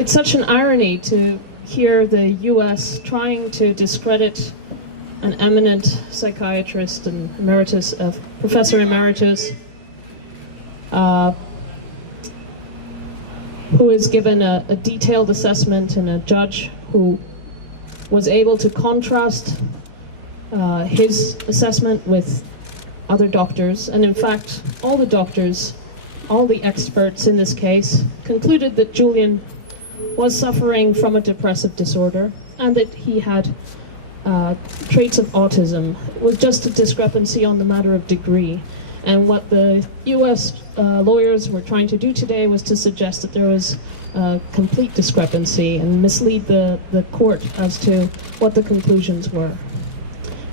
it's such an irony to hear the US trying to discredit an eminent psychiatrist and emeritus, professor emeritus, who is given a detailed assessment, and a judge who was able to contrast his assessment with other doctors. And in fact, all the doctors, all the experts in this case, concluded that Julian was suffering from a depressive disorder and that he had traits of autism. It was just a discrepancy on the matter of degree. And what the US lawyers were trying to do today was to suggest that there was a complete discrepancy and mislead the court as to what the conclusions were.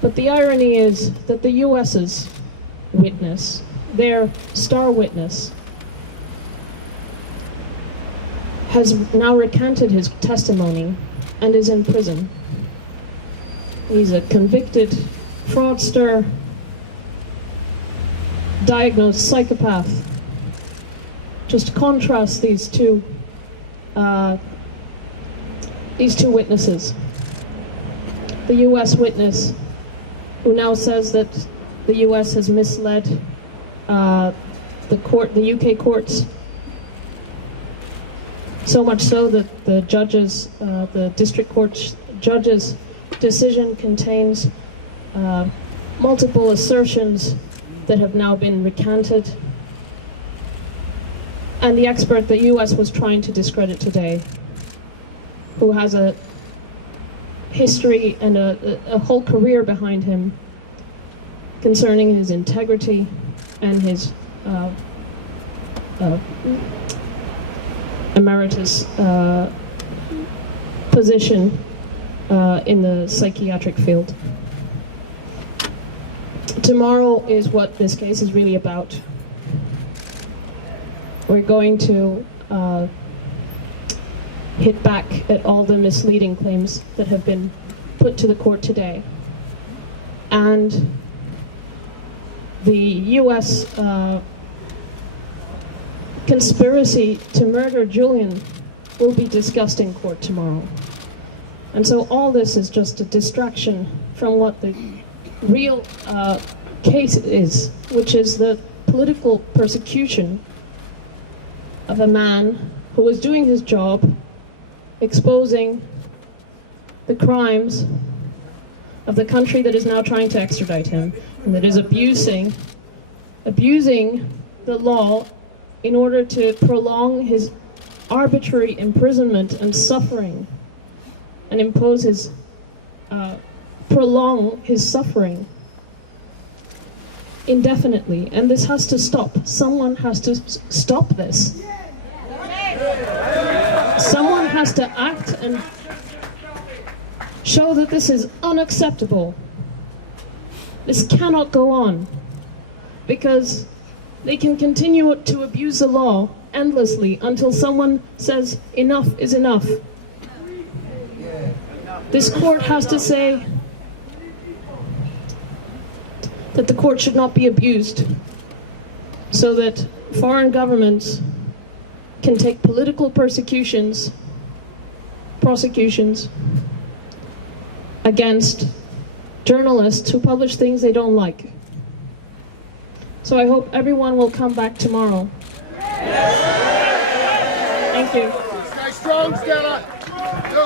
But the irony is that the US's witness, their star witness, has now recanted his testimony and is in prison. He's a convicted fraudster, diagnosed psychopath. Just contrast these two witnesses. The US witness, who now says that the US has misled the UK courts, so much so that the judges, the district court judge's decision contains multiple assertions that have now been recanted. And the expert the US was trying to discredit today, who has a history and a whole career behind him concerning his integrity and his emeritus position in the psychiatric field. Tomorrow is what this case is really about. We're going to hit back at all the misleading claims that have been put to the court today. And the US conspiracy to murder Julian will be discussed in court tomorrow. And so all this is just a distraction from what the real case is, which is the political persecution of a man who was doing his job, exposing the crimes of the country that is now trying to extradite him, and that is abusing the law in order to prolong his arbitrary imprisonment and suffering, and impose his prolong his suffering indefinitely. And this has to stop. Someone has to stop this. Someone has to act and show that this is unacceptable. This cannot go on, because they can continue to abuse the law endlessly until someone says enough is enough. This court has to say that the court should not be abused, so that foreign governments can take political prosecutions against journalists who publish things they don't like. So I hope everyone will come back tomorrow. Thank you. Stay strong, Stella.